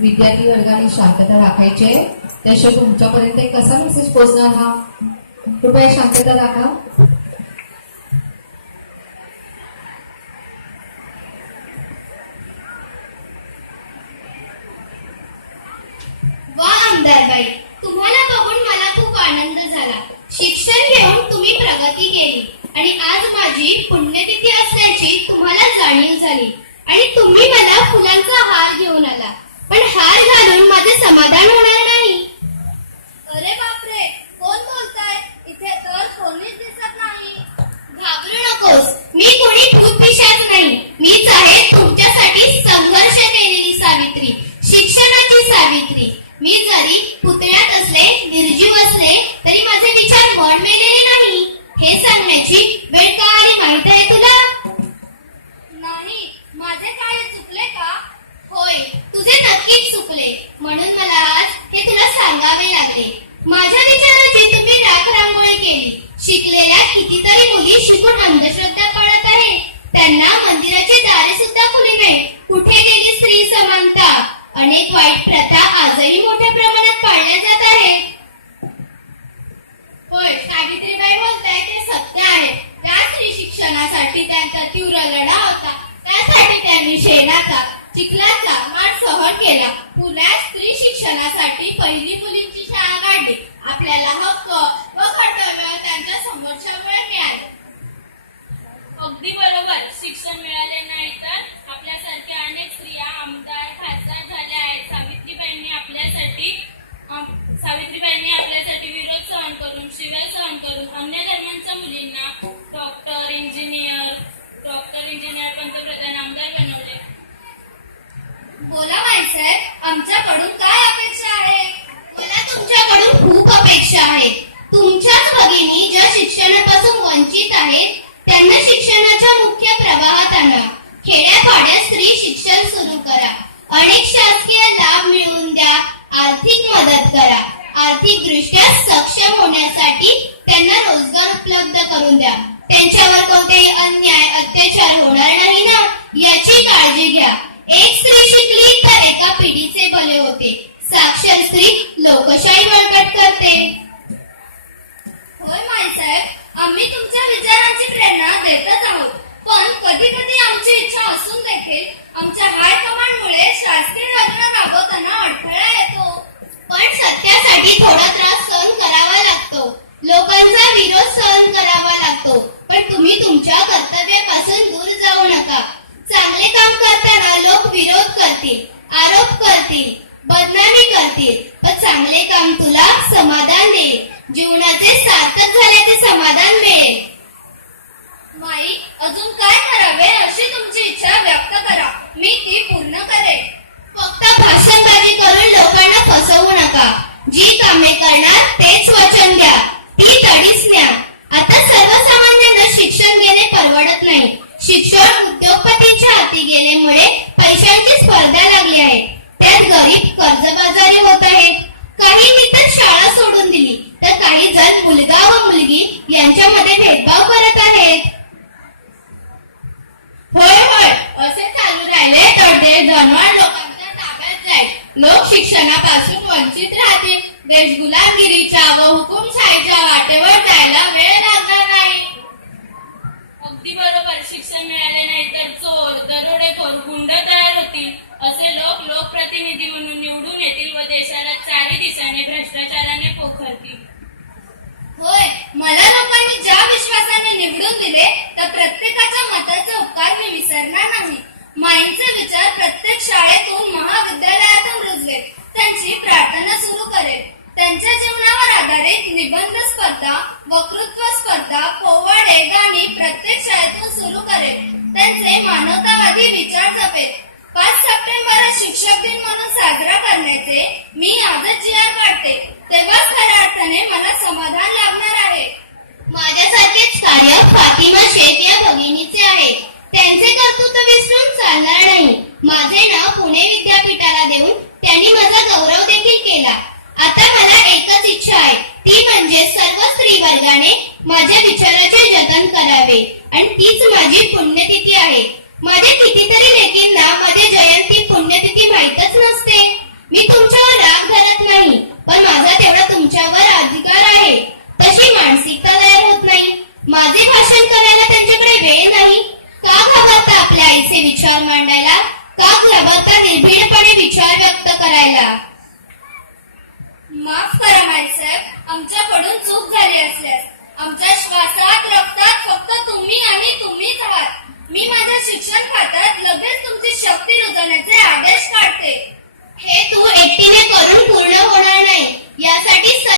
विद्यार्थी वर्गाने शांतता राखायची आहे. त्याशिवाय तुमच्यापर्यंत कसा मेसेज पोहोचणार हा? कृपया शांतता राखा. वा आमदारबाई, तुम्हाला बघून मला खूप आनंद झाला. शिक्षण घेऊन तुम्ही प्रगती केली आणि आज माझी पुण्यतिथी असल्याची तुम्हाला जाणीव झाली आणि तुम्ही मला फुलांचा हार घेऊन आला. पण हार घालून माझे समाधान होणार नाही. अरे बापरे, कोण बोलताय? इथे तर कोणीच दिसत नाही. घाबरू नकोस, मी कोणी भूतपिशाच नाही. मीच आहे तुमच्यासाठी संघर्ष केलेली सावित्री, शिक्षणाची सावित्री. मी जरी पुतळ्यात असले, निर्जीव असले तरी माझे विचार मड मेलेले नाही. हे सांगण्याची वेळ का आली माहित आहे तुला? नाही, माझे काय चुकले का? होय, तुझे नक्कीच चुकले. म्हणून मला आज हे तुला सांगावे लागले. माझ्या विचाराची तुम्ही राखरांगोळी केली. शिकलेल्या कितीतरी मुली शिकून अंधश्रद्धा पाळत आहेत. त्यांना मंदिराची दारे सुद्धा खुली नाही. कुठे गेली स्त्री समानता? अनेक वाईट प्रथा आजही मोठ्या प्रमाणात पाळल्या जात आहेत. होय, सावित्रीबाई बोलताय ते सत्य आहे. त्या स्त्री शिक्षणासाठी त्यांचा तीव्र लढा होता. त्यासाठी त्यांनी शेणाचा, चिखलाचा मार सहन केला. पुण्यात स्त्री शिक्षणासाठी पहिली मुलींची शाळा काढली. आपल्याला हक्क व कर्तव्य त्यांच्या संघर्षामुळे मिळाले. अगदी बरोबर. शिक्षण मिळाले नाही तर आपल्यासारख्या अनेक स्त्रिया आमदार, खासदार झाल्या आहेत. सावित्रीबाईंनी आपल्यासाठी विरोध सहन करून, शिव्या सहन करून अन्य धर्मांच्या मुलींना डॉक्टर, इंजिनियर, पंतप्रधान, आमदार बनवले. बोला बाईसाहेब, आमच्याकडून काय अपेक्षा आहे? मला तुमच्याकडून खूप अपेक्षा आहेत. तुमच्याच भगिनी ज्या शिक्षणापासून वंचित आहेत त्यांना शिक्षणाच्या मुख्य प्रवाहात आणा. खेड्यापाड्यात स्त्री शिक्षण सुरू करा. अनेक शासकीय लाभ मिळवून द्या. आर्थिक मदत करा. आर्थिक दृष्ट्या सक्षम होण्यासाठी त्यांना रोजगार उपलब्ध करून द्या. त्यांच्यावर कोणतेही अन्याय, अत्याचार होणार नाही ना, याची काळजी घ्या. एक स्त्री शिकली तर एका पिढीचे भले होते. साक्षर स्त्री लोकशाही बळकट करते. होय माईसाहेब, आम्ही तुमच्या विचारांची प्रेरणा देतच आहोत. पण कधी कधी आमची इच्छा असून देखील आमच्या हायकमांडमुळे शासकीय योजना राबवताना अडथळा येतो. पण सत्यासाठी थोडा त्रास सहन करावा लागतो. लोकांचा विरोध सहन करावा लागतो. पण तुम्ही तुमच्या कर्तव्यापासून दूर जाऊ नका. चांगले काम करताना लोक विरोध करतील, आरोप करतील, बदनामी करतील. पण चांगले काम तुला समाधान देईल. जीवनाचे सार्थक झाल्याचे समाधान मिळेल. माई, अजून काय करावे अशी तुमची इच्छा व्यक्त करा. मी ती पूर्ण करेन. फक्त भाषणबाजी करून लोकांना फसवू नका. जी कामे करणार तेच वचन द्या. ती तडीच न्या. आता सर्वसामान्यांना शिक्षण घेणे परवडत नाही. शिक्षण उद्योगपतींच्या हाती गेल्यामुळे पैशांची स्पर्धा लागली आहे. त्यात गरीब कर्जबाजारी होत आहेत. काहींनी तर शाळा सोडून दिली तर काही जण मुलगा व मुलगी यांच्यामध्ये भेदभाव करत आहेत. होय होय, असे चालू राहिले तर देश धनवान लोकांच्या ताब्यात जाईल. लोक शिक्षणापासून वंचित राहतील. देश गुलामगिरीच्या व हुकुमशाहीच्या वाटेवर जायला वेळ लागणार नाही. अगदी बरोबर. शिक्षण मिळाले नाही तर चोर, दरोडेखोर, गुंड तयार होतील. असे लोक लोकप्रतिनिधी म्हणून निवडून येतील व देशाला चारी दिशाने भ्रष्टाचाराने पोखरतील. होय, मला लोकांनी ज्या विश्वासाने निवडून दिले तर प्रत्येकाच्या मताचा उपकार मी विसरणार नाही. माईंचे विचार प्रत्येक शाळेतून, महाविद्यालयातून रुजवेल. त्यांची प्रार्थना सुरू करेल. त्यांच्या जीवनावर आधारित निबंध स्पर्धा, वक्तृत्व स्पर्धा, पोवाडे, गाणी प्रत्येक शाळेतून सुरू करेल. त्यांचे मानवतावादी विचार जपेल. 5 सप्टेंबर शिक्षक दिन म्हणून साजरा करण्याचे मी आजच जी.आर. काढते. तेव्हाच खऱ्या अर्थाने मला समाधान लाभणार आहे. माझ्यासारखेच कार्य फातिमा शेख या भगिनीचे आहे. त्यांचे कर्तृत्व विसरून चालणार नाही. माझे नाव पुणे विद्यापीठाला देऊन त्यांनी माझा गौरव देखील केला. आता मला एकच इच्छा आहे, ती म्हणजे सर्व स्त्री वर्गाने माझ्या विचाराचे जतन करावे आणि तीच माझी पुण्यतिथी आहे. माझ्या कितीतरी लेकींना माझी जयंती पुण्यतिथी माहीतच नसते. माझे भाषण करायला त्यांच्याकडे वेळ नाही? का घाबरता आपल्या आईचे विचार मांडायला? का घाबरता निर्भीडपणे